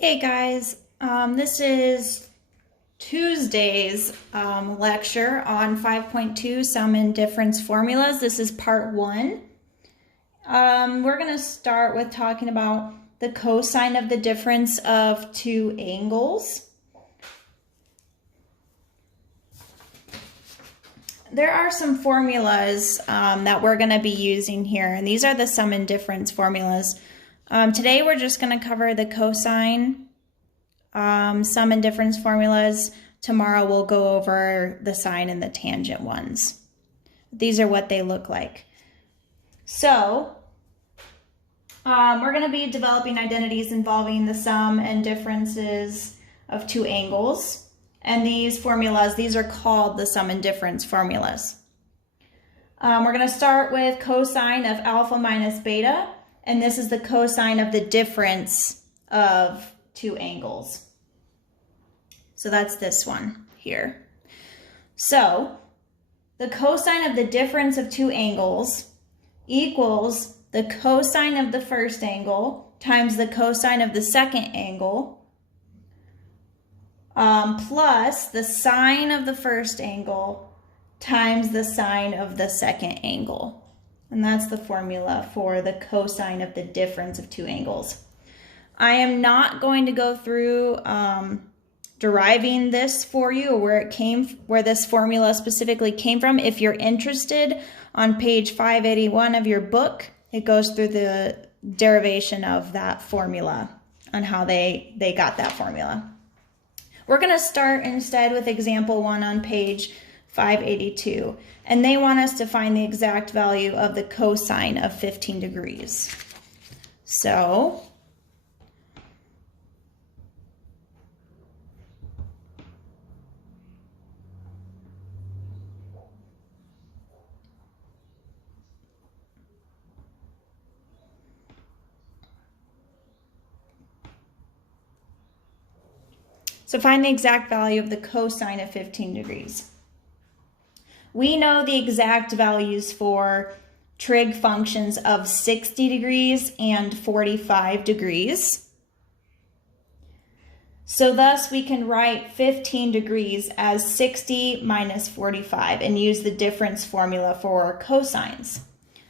Hey guys, this is Tuesday's lecture on 5.2 Sum and Difference Formulas. This is part 1. We're going to start with talking about the cosine of the difference of two angles. There are some formulas that we're going to be using here, and these are the sum and difference formulas. Today we're just going to cover the cosine sum and difference formulas. Tomorrow we'll go over the sine and the tangent ones. These are what they look like. So we're going to be developing identities involving the sum and differences of two angles. And these formulas, these are called the sum and difference formulas. We're going to start with cosine of alpha minus beta. And this is the cosine of the difference of two angles. So that's this one here. So the cosine of the difference of two angles equals the cosine of the first angle times the cosine of the second angle plus the sine of the first angle times the sine of the second angle. And that's the formula for the cosine of the difference of two angles. I am not going to go through deriving this for you, or where this formula specifically came from. If you're interested, on page 581 of your book, it goes through the derivation of that formula on how they got that formula. We're going to start instead with example 1 on page 582, and they want us to find the exact value of the cosine of 15 degrees. So find the exact value of the cosine of 15 degrees. We know the exact values for trig functions of 60 degrees and 45 degrees. So thus we can write 15 degrees as 60 minus 45 and use the difference formula for cosines.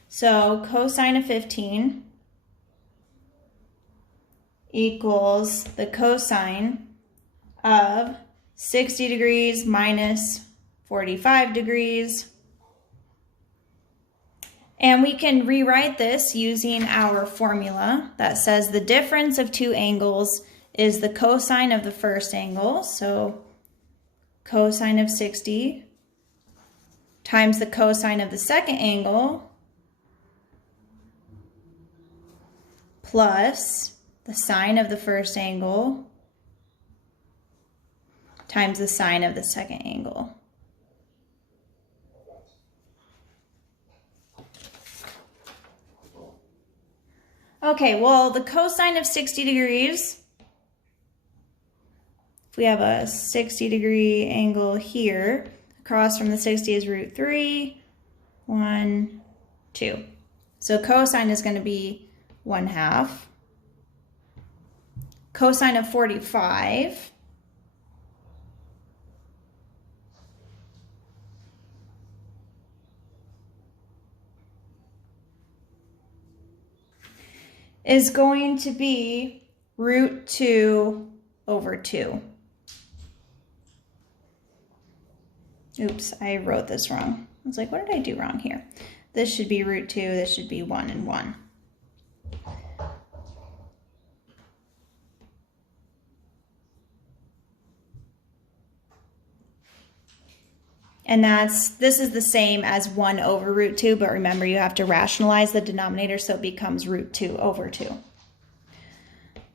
So cosine of 15 equals the cosine of 60 degrees minus 45 degrees. And we can rewrite this using our formula that says the difference of two angles is the cosine of the first angle. So cosine of 60 times the cosine of the second angle plus the sine of the first angle times the sine of the second angle. Okay, well, the cosine of 60 degrees, if we have a 60-degree angle here, across from the 60 is root 3, 1, 2. So cosine is going to be 1/2. Cosine of 45 is going to be root 2 over 2. Oops, I wrote this wrong. I was like, what did I do wrong here? This should be root 2, this should be 1 and 1. And this is the same as 1 over root 2, but remember you have to rationalize the denominator, so it becomes root 2 over 2.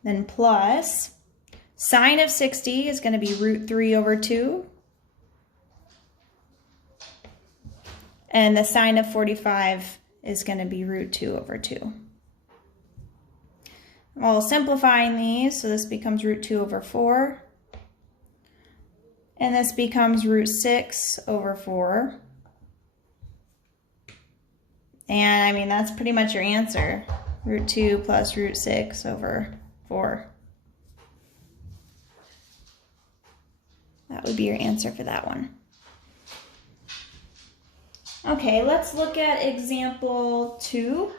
Then plus sine of 60 is going to be root 3 over 2. And the sine of 45 is going to be root 2 over 2. Well, simplifying these, so this becomes root 2 over 4. And this becomes root 6 over 4. And I mean, that's pretty much your answer. Root 2 plus root 6 over 4. That would be your answer for that one. Okay, let's look at example 2.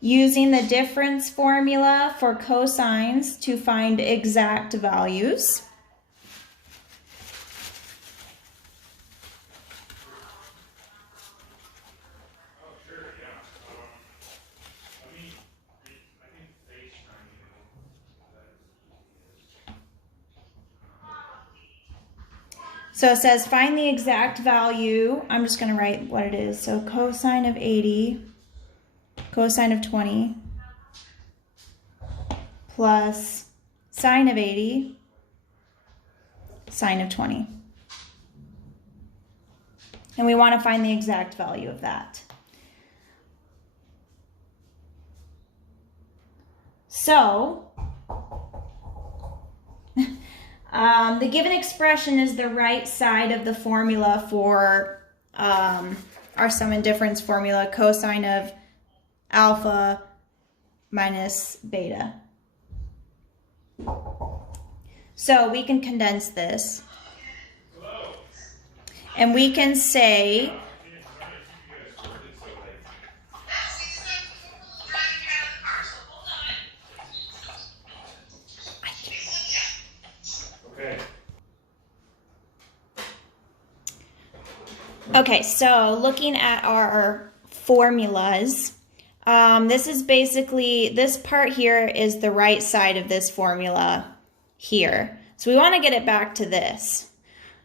Using the difference formula for cosines to find exact values. So it says find the exact value. I'm just going to write what it is. So cosine of 80, cosine of 20, plus sine of 80, sine of 20. And we want to find the exact value of that. So, the given expression is the right side of the formula for our sum and difference formula, cosine of alpha minus beta. So we can condense this. And we can say okay, so looking at our formulas, this is basically, this part here is the right side of this formula here. So we want to get it back to this.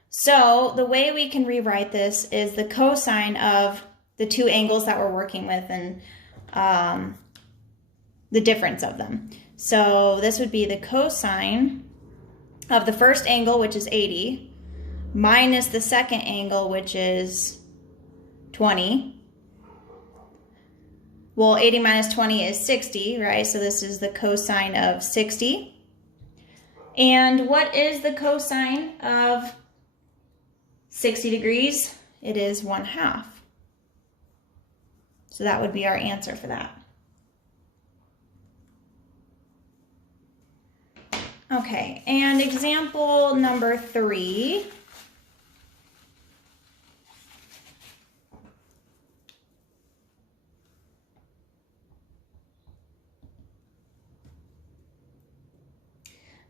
So the way we can rewrite this is the cosine of the two angles that we're working with and the difference of them. So this would be the cosine of the first angle, which is 80, minus the second angle, which is 20. Well, 80 minus 20 is 60, right? So this is the cosine of 60. And what is the cosine of 60 degrees? It is 1/2. So that would be our answer for that. Okay, and example number 3.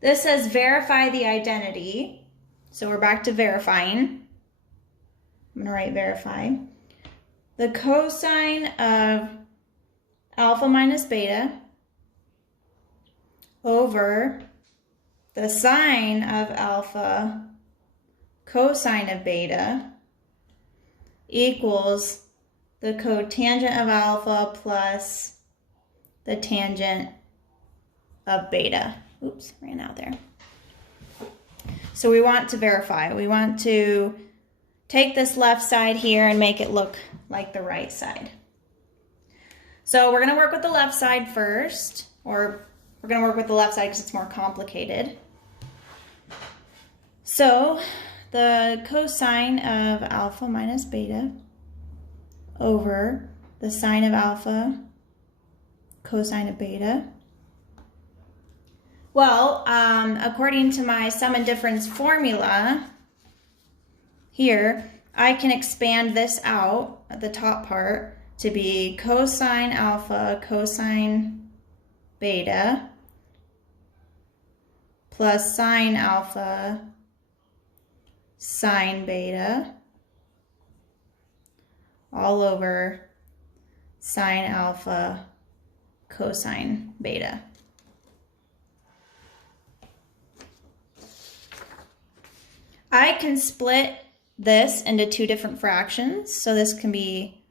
This says verify the identity. So we're back to verifying. I'm going to write verify. The cosine of alpha minus beta over the sine of alpha cosine of beta equals the cotangent of alpha plus the tangent of beta. Oops, ran out there. So we want to verify. We want to take this left side here and make it look like the right side. So we're going to work with the left side first, or we're going to work with the left side because it's more complicated. So the cosine of alpha minus beta over the sine of alpha cosine of beta. Well, according to my sum and difference formula here, I can expand this out at the top part to be cosine alpha cosine beta plus sine alpha sine beta all over sine alpha cosine beta. I can split this into two different fractions. So this can be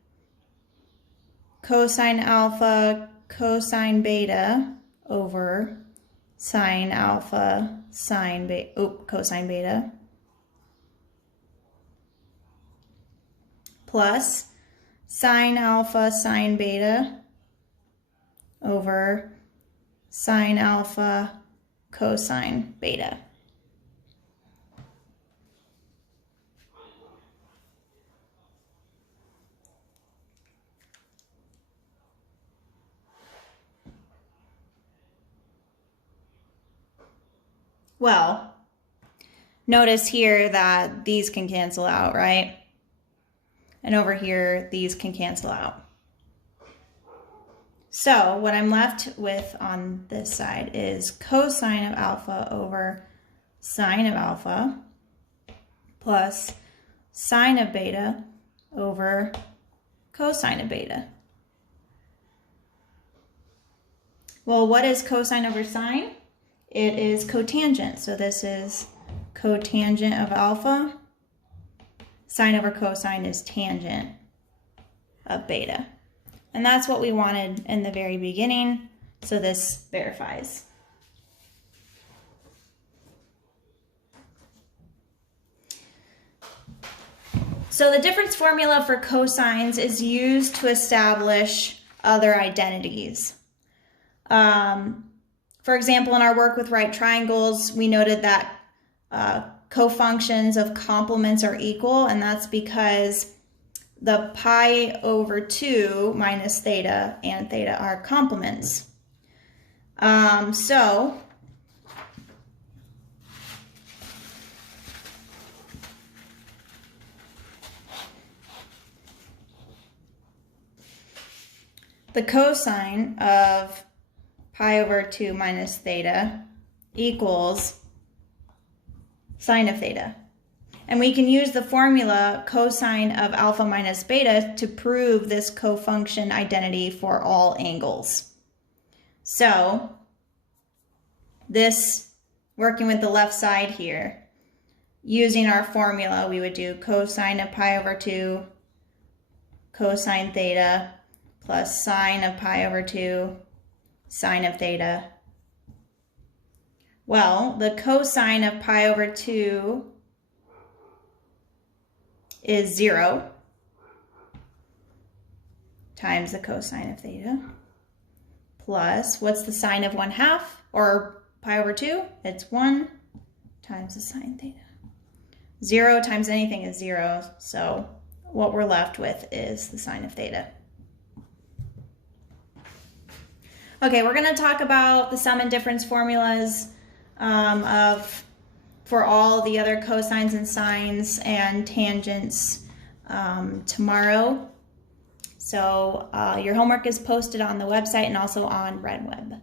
cosine alpha cosine beta over sine alpha sine beta, cosine beta, plus sine alpha sine beta over sine alpha cosine beta. Well, notice here that these can cancel out, right? And over here, these can cancel out. So what I'm left with on this side is cosine of alpha over sine of alpha plus sine of beta over cosine of beta. Well, what is cosine over sine? It is cotangent. So this is cotangent of alpha. Sine over cosine is tangent of beta. And that's what we wanted in the very beginning. So this verifies. So the difference formula for cosines is used to establish other identities. For example, in our work with right triangles, we noted that cofunctions of complements are equal, and that's because the pi over 2 minus theta and theta are complements. So the cosine of pi over 2 minus theta equals sine of theta. And we can use the formula cosine of alpha minus beta to prove this cofunction identity for all angles. So this, working with the left side here, using our formula, we would do cosine of pi over 2 cosine theta plus sine of pi over 2 sine of theta. Well, the cosine of pi over 2 is 0 times the cosine of theta plus, what's the sine of 1/2 or pi over 2? It's 1 times the sine theta. 0 times anything is 0, so what we're left with is the sine of theta. Okay, we're going to talk about the sum and difference formulas for all the other cosines and sines and tangents tomorrow. So your homework is posted on the website and also on RedWeb.